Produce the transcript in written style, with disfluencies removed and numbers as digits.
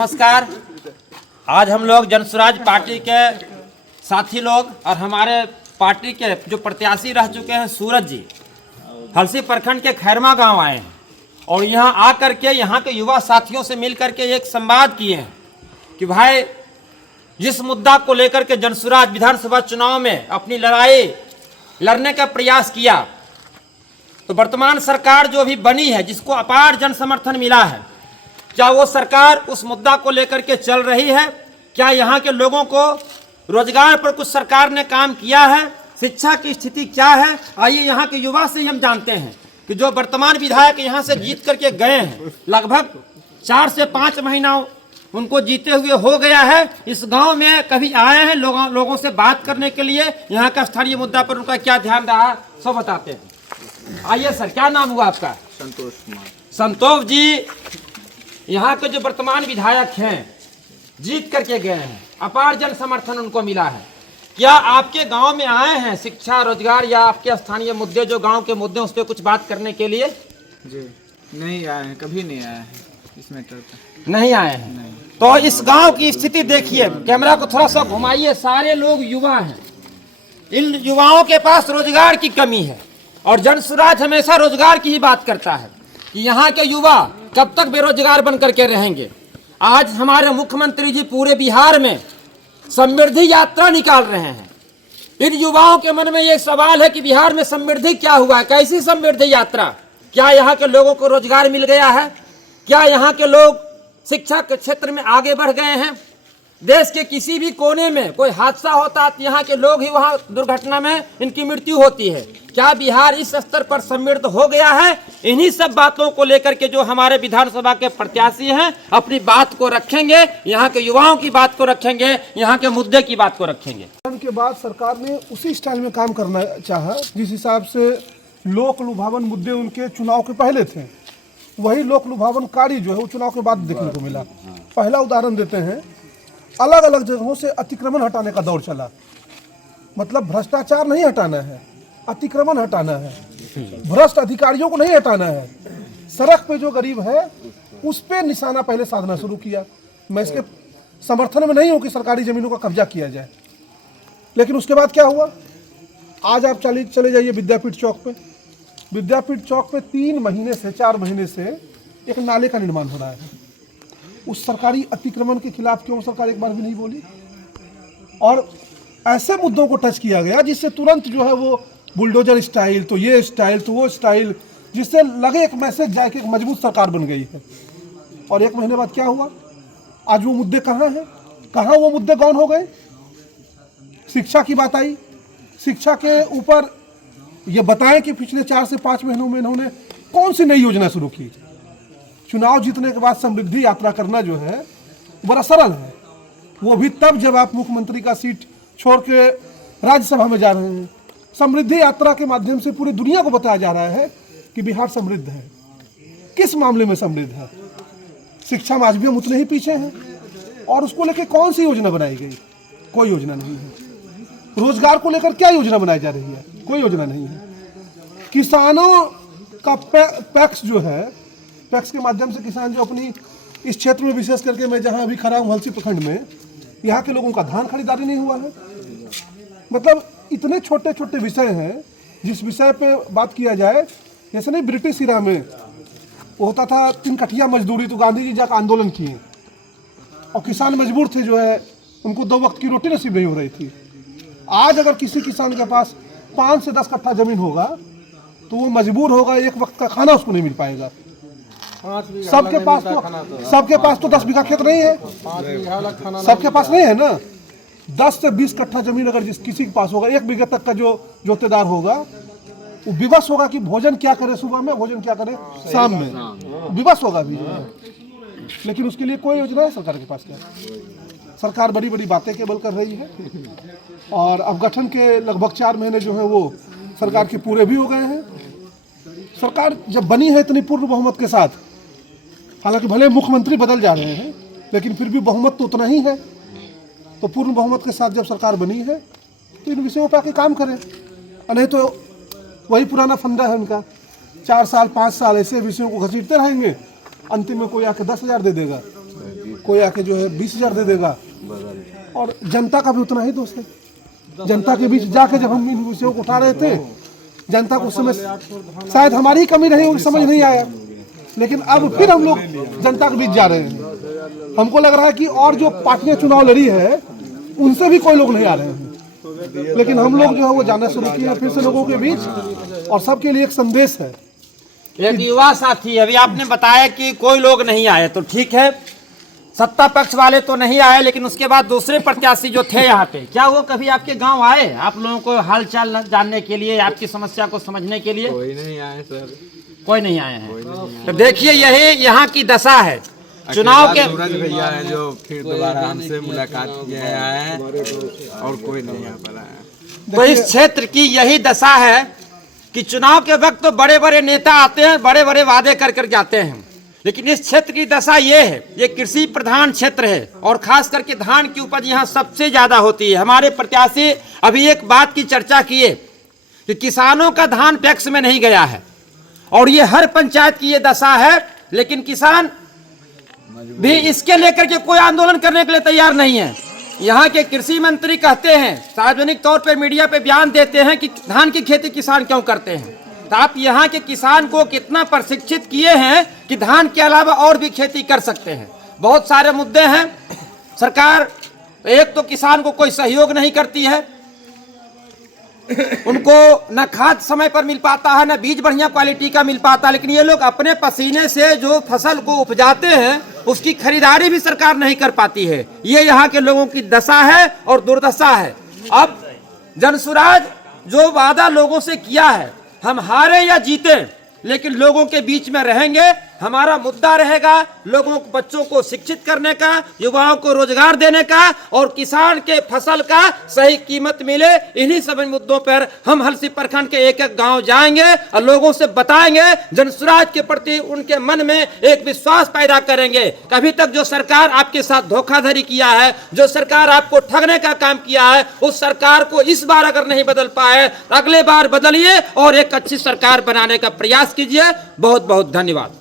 नमस्कार। आज हम लोग जनसुराज पार्टी के साथी लोग और हमारे पार्टी के जो प्रत्याशी रह चुके हैं सूरज जी हलसी प्रखंड के खैरमा गांव आए हैं और यहां आकर के यहां के युवा साथियों से मिल करके एक संवाद किए हैं कि भाई जिस मुद्दा को लेकर के जनसुराज विधानसभा चुनाव में अपनी लड़ाई लड़ने का प्रयास किया तो वर्तमान सरकार जो अभी बनी है जिसको अपार जन समर्थन मिला है, क्या वो सरकार उस मुद्दा को लेकर के चल रही है? क्या यहाँ के लोगों को रोजगार पर कुछ सरकार ने काम किया है? शिक्षा की स्थिति क्या है? आइए यहाँ के युवा से हम जानते हैं कि जो वर्तमान विधायक यहाँ से जीत करके गए हैं, लगभग 4 से 5 महीना उनको जीते हुए हो गया है। इस गांव में कभी आए हैं लोगों से बात करने के लिए, यहाँ का स्थानीय मुद्दा पर उनका क्या ध्यान रहा सब बताते हैं। आइए सर, क्या नाम हुआ आपका? संतोष कुमार। संतोष जी यहाँ के जो वर्तमान विधायक हैं जीत करके गए हैं, अपार जन समर्थन उनको मिला है। क्या आपके गांव में आए हैं शिक्षा रोजगार या आपके स्थानीय मुद्दे जो गांव के मुद्दे उस पर कुछ बात करने के लिए? जी नहीं आए हैं, कभी नहीं आए हैं इस मैटर पे। नहीं आए हैं नहीं। तो इस गांव की स्थिति देखिए, कैमरा को थोड़ा सा घुमाइए। सारे लोग युवा हैं, इन युवाओं के पास रोजगार की कमी है और जनसुराज हमेशा रोजगार की ही बात करता है कि यहाँ के युवा कब तक बेरोजगार बन करके रहेंगे। आज हमारे मुख्यमंत्री जी पूरे बिहार में समृद्धि यात्रा निकाल रहे हैं। इन युवाओं के मन में ये सवाल है कि बिहार में समृद्धि क्या हुआ है, कैसी समृद्धि यात्रा? क्या यहाँ के लोगों को रोजगार मिल गया है? क्या यहाँ के लोग शिक्षा के क्षेत्र में आगे बढ़ गए हैं? देश के किसी भी कोने में कोई हादसा होता है तो यहाँ के लोग ही वहाँ दुर्घटना में इनकी मृत्यु होती है। क्या बिहार इस स्तर पर समृद्ध हो गया है? इन्हीं सब बातों को लेकर के जो हमारे विधानसभा के प्रत्याशी हैं अपनी बात को रखेंगे, यहाँ के युवाओं की बात को रखेंगे, यहाँ के मुद्दे की बात को रखेंगे। के बाद सरकार ने उसी स्टाइल में काम करना चाहा जिस हिसाब से लोक लुभावन मुद्दे उनके चुनाव के पहले थे, वही लोक लुभावन कार्य जो है वो चुनाव के बाद देखने को मिला। पहला उदाहरण देते हैं, अलग अलग जगहों से अतिक्रमण हटाने का दौर चला। मतलब भ्रष्टाचार नहीं हटाना है, अतिक्रमण हटाना है, भ्रष्ट अधिकारियों को नहीं हटाना है। सड़क पे जो गरीब है उस पे निशाना पहले साधना शुरू किया। मैं इसके समर्थन में नहीं हूं कि सरकारी जमीनों का कब्जा किया जाए, लेकिन उसके बाद क्या हुआ? आज आप चले जाइए विद्यापीठ चौक पे। विद्यापीठ चौक पे 3 महीने से 4 महीने से एक नाले का निर्माण हो रहा है। उस सरकारी अतिक्रमण के खिलाफ क्यों सरकार एक बार भी नहीं बोली? और ऐसे मुद्दों को टच किया गया जिससे तुरंत जो है वो बुलडोजर स्टाइल, तो ये स्टाइल तो वो स्टाइल, जिससे लगे एक मैसेज जाए कि एक मजबूत सरकार बन गई है। और 1 महीने बाद क्या हुआ? आज वो मुद्दे कहाँ हैं? कहाँ वो मुद्दे गौन हो गए? शिक्षा की बात आई। शिक्षा के ऊपर ये बताएं कि पिछले 4 से 5 महीनों में इन्होंने कौन सी नई योजना शुरू की? चुनाव जीतने के बाद समृद्धि यात्रा करना जो है बड़ा सरल है, वो भी तब जब आप मुख्यमंत्री का सीट छोड़ के राज्यसभा में जा रहे हैं। समृद्धि यात्रा के माध्यम से पूरी दुनिया को बताया जा रहा है कि बिहार समृद्ध है। किस मामले में समृद्ध है? शिक्षा में आज भी हम उतने ही पीछे हैं। और उसको लेकर कौन सी योजना बनाई गई? कोई योजना नहीं है। रोजगार को लेकर क्या योजना बनाई जा रही है? कोई योजना नहीं है। किसानों का पैक्स जो है, पैक्स के माध्यम से किसान जो अपनी इस क्षेत्र में, विशेष करके मैं जहां अभी खड़ा हूं हलसी प्रखंड में, यहाँ के लोगों का धान खरीदारी नहीं हुआ है। मतलब इतने छोटे छोटे विषय हैं जिस विषय पे बात किया जाए, जैसे नहीं ब्रिटिश इरा में वो होता था 3 कठिया मजदूरी, तो गांधी जी जाकर आंदोलन किए और किसान मजबूर थे, जो है उनको 2 वक्त की रोटी नसीब नहीं हो रही थी। आज अगर किसी किसान के पास 5 से 10 कट्ठा जमीन होगा तो वो मजबूर होगा, 1 वक्त का खाना उसको नहीं मिल पाएगा। सबके पास तो 10 बीघा खेत नहीं है, सबके पास नहीं है ना। 10 से 20 कट्ठा जमीन अगर किसी के पास होगा, 1 बीघा तक का जो जोतेदार होगा, वो विवश होगा कि भोजन क्या करे सुबह में, भोजन क्या करे शाम में, विवश होगा भी। लेकिन उसके लिए कोई योजना है सरकार के पास? क्या सरकार बड़ी बड़ी बातें केवल कर रही है। और अब गठन के लगभग 4 महीने जो है वो सरकार के पूरे भी हो गए हैं। सरकार जब बनी है इतनी पूर्ण बहुमत के साथ, हालांकि भले मुख्यमंत्री बदल जा रहे हैं लेकिन फिर भी बहुमत तो उतना ही है। तो पूर्ण बहुमत के साथ जब सरकार बनी है तो इन विषयों पर आके काम करें, नहीं तो वही पुराना फंदा है उनका। 4 साल 5 साल ऐसे विषयों को घसीटते रहेंगे, अंतिम में कोई आके 10,000 दे देगा कोई आके जो है 20,000 दे देगा, और जनता का भी उतना ही दोष है। जनता के बीच जाके जब हम इन विषयों को उठा रहे थे, जनता को उस समय शायद हमारी कमी रही होगी, समझ नहीं आया, लेकिन अब फिर हम लोग जनता के बीच जा रहे हैं। हमको लग रहा है कि और जो पार्टियां चुनाव लड़ी है उनसे भी कोई लोग नहीं आ रहे हैं, लेकिन हम लोग जो है वो जाना शुरू किए हैं फिर से लोगों के बीच, और सबके लिए एक संदेश है। एक युवा साथी, अभी आपने बताया कि कोई लोग नहीं आए, तो ठीक है, सत्ता पक्ष वाले तो नहीं आए, लेकिन उसके बाद दूसरे प्रत्याशी जो थे यहाँ पे, क्या वो कभी आपके गांव आए आप लोगों को हाल चाल जानने के लिए, आपकी समस्या को समझने के लिए? कोई नहीं आए सर, कोई नहीं आए हैं। तो देखिए यही यहाँ की दशा है चुनाव के। सूरज भैया है जो फिर दोबारा हमसे मुलाकात किए हैं, और कोई नहीं आ पा रहा है। तो इस क्षेत्र की यही दशा है कि चुनाव के वक्त तो बड़े बड़े नेता आते हैं, बड़े बड़े वादे कर जाते हैं, लेकिन इस क्षेत्र की दशा ये है, ये कृषि प्रधान क्षेत्र है, और खास करके धान की उपज यहाँ सबसे ज्यादा होती है। हमारे प्रत्याशी अभी एक बात की चर्चा किए कि किसानों का धान पैक्स में नहीं गया है, और ये हर पंचायत की ये दशा है, लेकिन किसान भी इसके लेकर के कोई आंदोलन करने के लिए तैयार नहीं है। यहाँ के कृषि मंत्री कहते हैं, सार्वजनिक तौर पर मीडिया पे बयान देते हैं कि धान की खेती किसान क्यों करते हैं। तो आप यहाँ के किसान को कितना प्रशिक्षित किए हैं कि धान के अलावा और भी खेती कर सकते हैं? बहुत सारे मुद्दे हैं। सरकार एक तो किसान को कोई सहयोग नहीं करती है, उनको न खाद समय पर मिल पाता है, न बीज बढ़िया क्वालिटी का मिल पाता है, लेकिन ये लोग अपने पसीने से जो फसल को उपजाते हैं उसकी खरीदारी भी सरकार नहीं कर पाती है। ये यहाँ के लोगों की दशा है और दुर्दशा है। अब जनसुराज जो वादा लोगों से किया है, हम हारे या जीते लेकिन लोगों के बीच में रहेंगे। हमारा मुद्दा रहेगा लोगों को, बच्चों को शिक्षित करने का, युवाओं को रोजगार देने का, और किसान के फसल का सही कीमत मिले। इन्हीं सभी मुद्दों पर हम हलसी प्रखंड के एक एक गांव जाएंगे और लोगों से बताएंगे, जनसुराज के प्रति उनके मन में एक विश्वास पैदा करेंगे। कभी तक जो सरकार आपके साथ धोखाधड़ी किया है, जो सरकार आपको ठगने का काम किया है, उस सरकार को इस बार अगर नहीं बदल पाए, अगले बार बदलिए और एक अच्छी सरकार बनाने का प्रयास कीजिए। बहुत बहुत धन्यवाद।